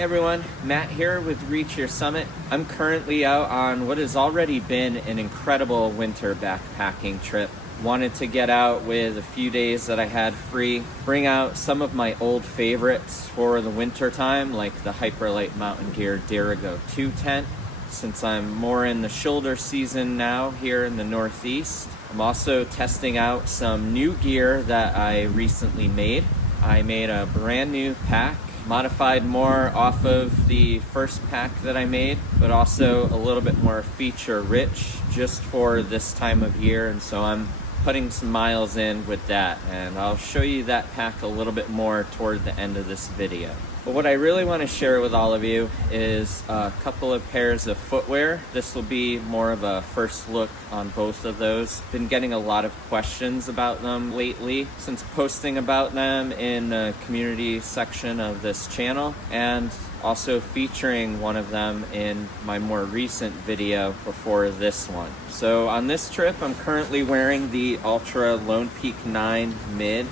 Hey everyone, Matt here with Reach Your Summit. I'm currently out on what has already been an incredible winter backpacking trip. Wanted to get out with a few days that I had free, bring out some of my old favorites for the winter time, like the Hyperlight Mountain Gear Dirigo 2 tent, since I'm more in the shoulder season now here in the Northeast. I'm also testing out some new gear that I recently made. I made a brand new pack, modified more off of the first pack that I made, but also a little bit more feature rich just for this time of year, and so I'm putting some miles in with that, and I'll show you that pack a little bit more toward the end of this video. But what I really want to share with all of you is a couple of pairs of footwear. This will be more of a first look on both of those. Been getting a lot of questions about them lately since posting about them in the community section of this channel, and also featuring one of them in my more recent video before this one. So on this trip, I'm currently wearing the Altra Lone Peak 9 Mid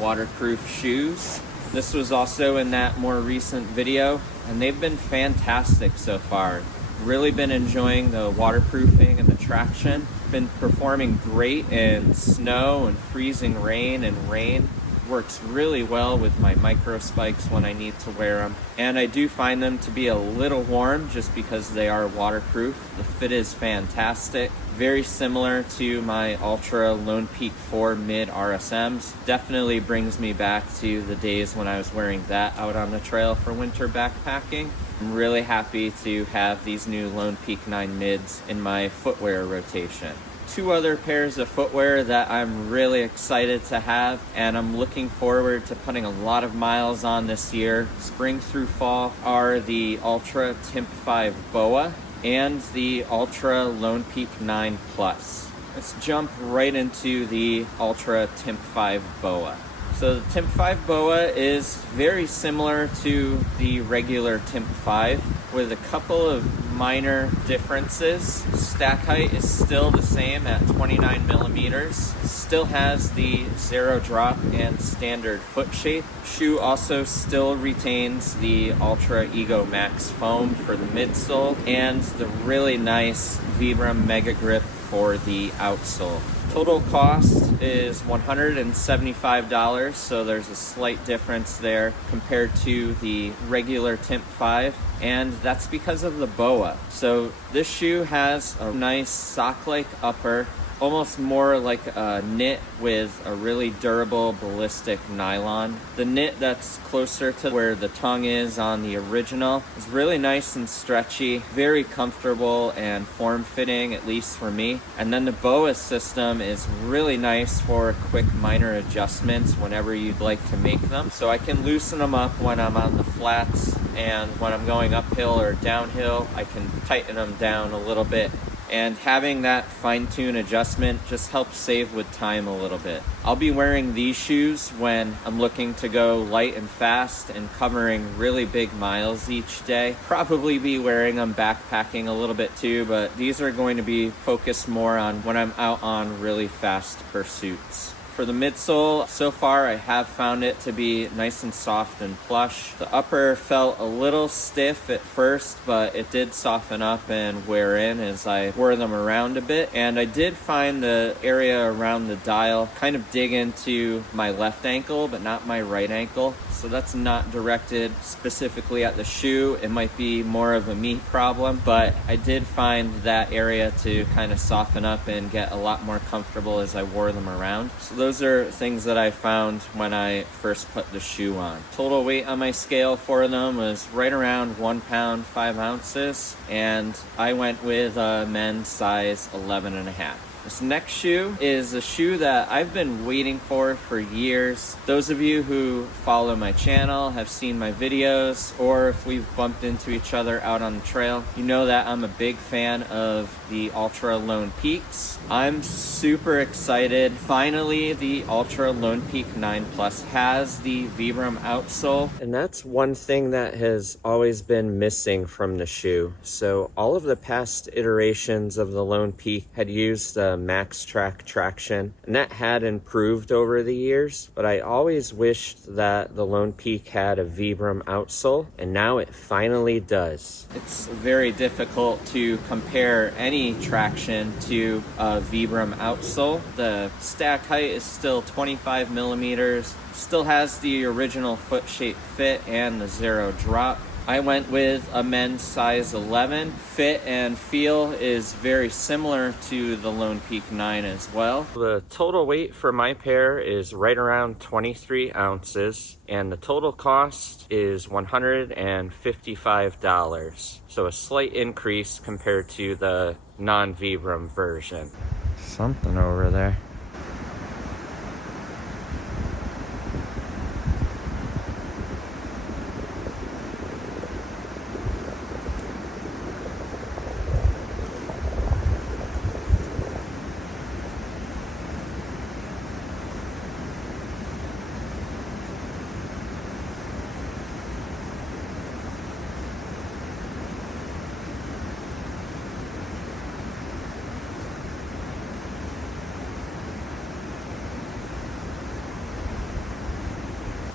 waterproof shoes. This was also in that more recent video, and they've been fantastic so far. Really been enjoying the waterproofing and the traction. Been performing great in snow and freezing rain and rain. Works really well with my micro spikes when I need to wear them. And I do find them to be a little warm just because they are waterproof. The fit is fantastic. Very similar to my Altra Lone Peak 4 Mid RSMs. Definitely brings me back to the days when I was wearing that out on the trail for winter backpacking. I'm really happy to have these new Lone Peak 9 Mids in my footwear rotation. Two other pairs of footwear that I'm really excited to have, and I'm looking forward to putting a lot of miles on this year, spring through fall, are the Altra Timp 5 BOA and the Altra Lone Peak 9 Plus. Let's jump right into the Altra Timp 5 BOA. So the Timp 5 BOA is very similar to the regular Timp 5 with a couple of minor differences. Stack height is still the same at 29 millimeters. Still has the zero drop and standard foot shape. Shoe also still retains the Ultra Ego Max foam for the midsole and the really nice Vibram Mega Grip for the outsole. Total cost is $175, so there's a slight difference there compared to the regular Timp 5, and that's because of the BOA. So this shoe has a nice sock-like upper, almost more like a knit with a really durable ballistic nylon. The knit that's closer to where the tongue is on the original is really nice and stretchy, very comfortable and form-fitting, at least for me. And then the BOA system is really nice for quick minor adjustments whenever you'd like to make them. So I can loosen them up when I'm on the flats, and when I'm going uphill or downhill, I can tighten them down a little bit. And having that fine-tune adjustment just helps save with time a little bit. I'll be wearing these shoes when I'm looking to go light and fast and covering really big miles each day. Probably be wearing them backpacking a little bit too, but these are going to be focused more on when I'm out on really fast pursuits. For the midsole, so far I have found it to be nice and soft and plush. The upper felt a little stiff at first, but it did soften up and wear in as I wore them around a bit. And I did find the area around the dial kind of dig into my left ankle, but not my right ankle. So that's not directed specifically at the shoe. It might be more of a me problem, but I did find that area to kind of soften up and get a lot more comfortable as I wore them around. So those are things that I found when I first put the shoe on. Total weight on my scale for them was right around 1 pound, 5 ounces, and I went with a men's size 11.5. This next shoe is a shoe that I've been waiting for years. Those of you who follow my channel have seen my videos, or if we've bumped into each other out on the trail, you know that I'm a big fan of the Altra Lone Peaks. I'm super excited. Finally, the Altra Lone Peak 9 Plus has the Vibram outsole, and that's one thing that has always been missing from the shoe. So all of the past iterations of the Lone Peak had used Max Track traction, and that had improved over the years, but I always wished that the Lone Peak had a Vibram outsole, and now it finally does. It's very difficult to compare any traction to a Vibram outsole. The stack height is still 25 millimeters, still has the original foot shape fit and the zero drop. I went with a men's size 11. Fit and feel is very similar to the Lone Peak 9 as well. The total weight for my pair is right around 23 ounces, and the total cost is $155. So a slight increase compared to the non-Vibram version. Something over there.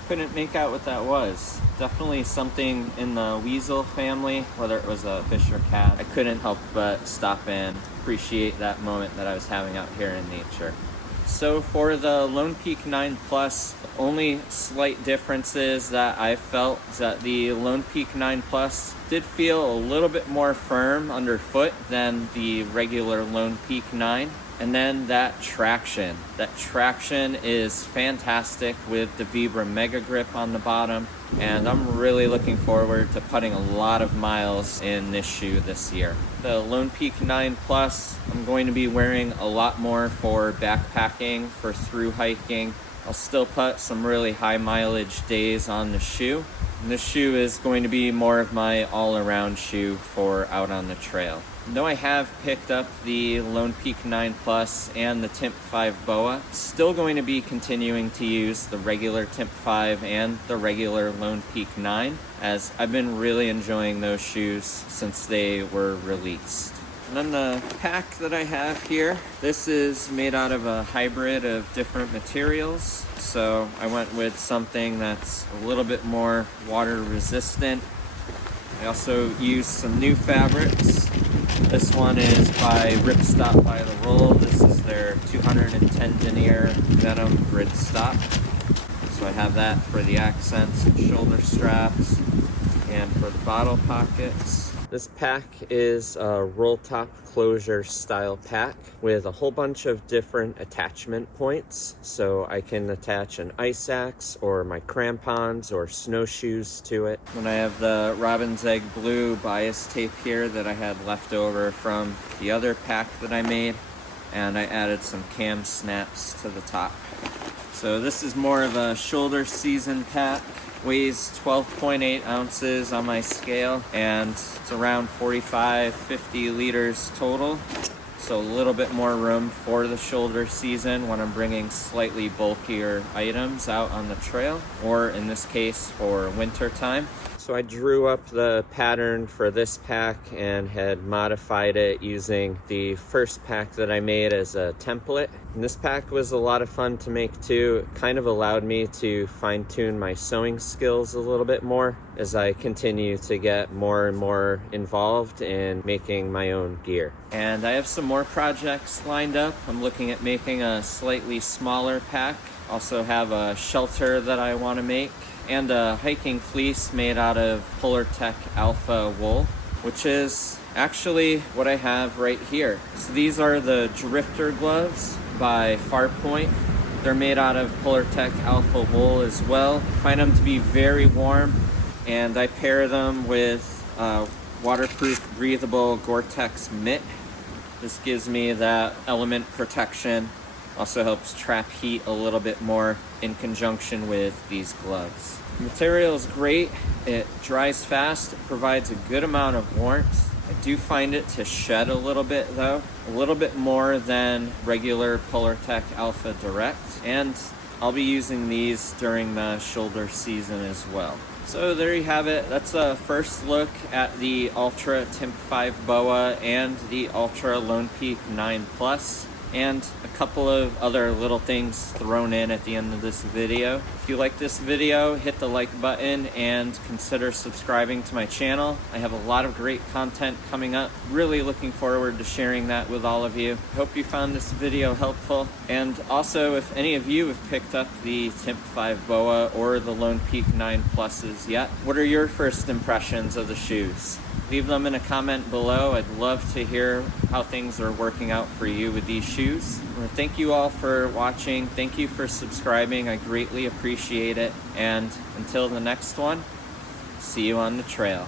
Couldn't make out what that was. Definitely something in the weasel family, whether it was a fish or cat. I couldn't help but stop and appreciate that moment that I was having out here in nature. So for the Lone Peak 9 Plus, only slight differences that I felt is that the Lone Peak 9 Plus did feel a little bit more firm underfoot than the regular Lone Peak 9. And then that traction is fantastic with the Vibram Mega Grip on the bottom, and I'm really looking forward to putting a lot of miles in this shoe this year. The Lone Peak 9 Plus, I'm going to be wearing a lot more for backpacking, for through hiking. I'll still put some really high mileage days on the shoe. And this shoe is going to be more of my all-around shoe for out on the trail. Though I have picked up the Lone Peak 9 Plus and the Timp 5 BOA, still going to be continuing to use the regular Timp 5 and the regular Lone Peak 9, as I've been really enjoying those shoes since they were released. And then the pack that I have here, this is made out of a hybrid of different materials. So I went with something that's a little bit more water resistant. I also used some new fabrics. This one is by Ripstop by the Roll. This is their 210 denier Venom grid stop. So I have that for the accents and shoulder straps and for the bottle pockets. This pack is a roll top closure style pack with a whole bunch of different attachment points. So I can attach an ice axe or my crampons or snowshoes to it. And I have the Robin's Egg Blue bias tape here that I had left over from the other pack that I made. And I added some cam snaps to the top. So this is more of a shoulder season pack. Weighs 12.8 ounces on my scale, and it's around 45-50 liters total. So a little bit more room for the shoulder season when I'm bringing slightly bulkier items out on the trail, or in this case for winter time. So I drew up the pattern for this pack and had modified it using the first pack that I made as a template. And this pack was a lot of fun to make too. It kind of allowed me to fine-tune my sewing skills a little bit more as I continue to get more and more involved in making my own gear. And I have some more projects lined up. I'm looking at making a slightly smaller pack. Also have a shelter that I want to make, and a hiking fleece made out of Polartec Alpha wool, which is actually what I have right here. So these are the Drifter gloves by Farpoint. They're made out of Polartec Alpha wool as well. I find them to be very warm, and I pair them with waterproof breathable Gore-Tex mitt. This gives me that element protection. Also helps trap heat a little bit more in conjunction with these gloves. The material is great. It dries fast. It provides a good amount of warmth. I do find it to shed a little bit though, a little bit more than regular Polartec Alpha Direct. And I'll be using these during the shoulder season as well. So there you have it. That's a first look at the Altra Timp 5 BOA and the Altra Lone Peak 9 Plus. and a couple of other little things thrown in at the end of this video. If you like this video, hit the like button and consider subscribing to my channel. I have a lot of great content coming up. Really looking forward to sharing that with all of you. Hope you found this video helpful. And also, if any of you have picked up the Timp 5 BOA or the Lone Peak 9 Pluses yet, what are your first impressions of the shoes? Leave them in a comment below. I'd love to hear how things are working out for you with these shoes. Thank you all for watching. Thank you for subscribing. I greatly appreciate it. And until the next one, see you on the trail.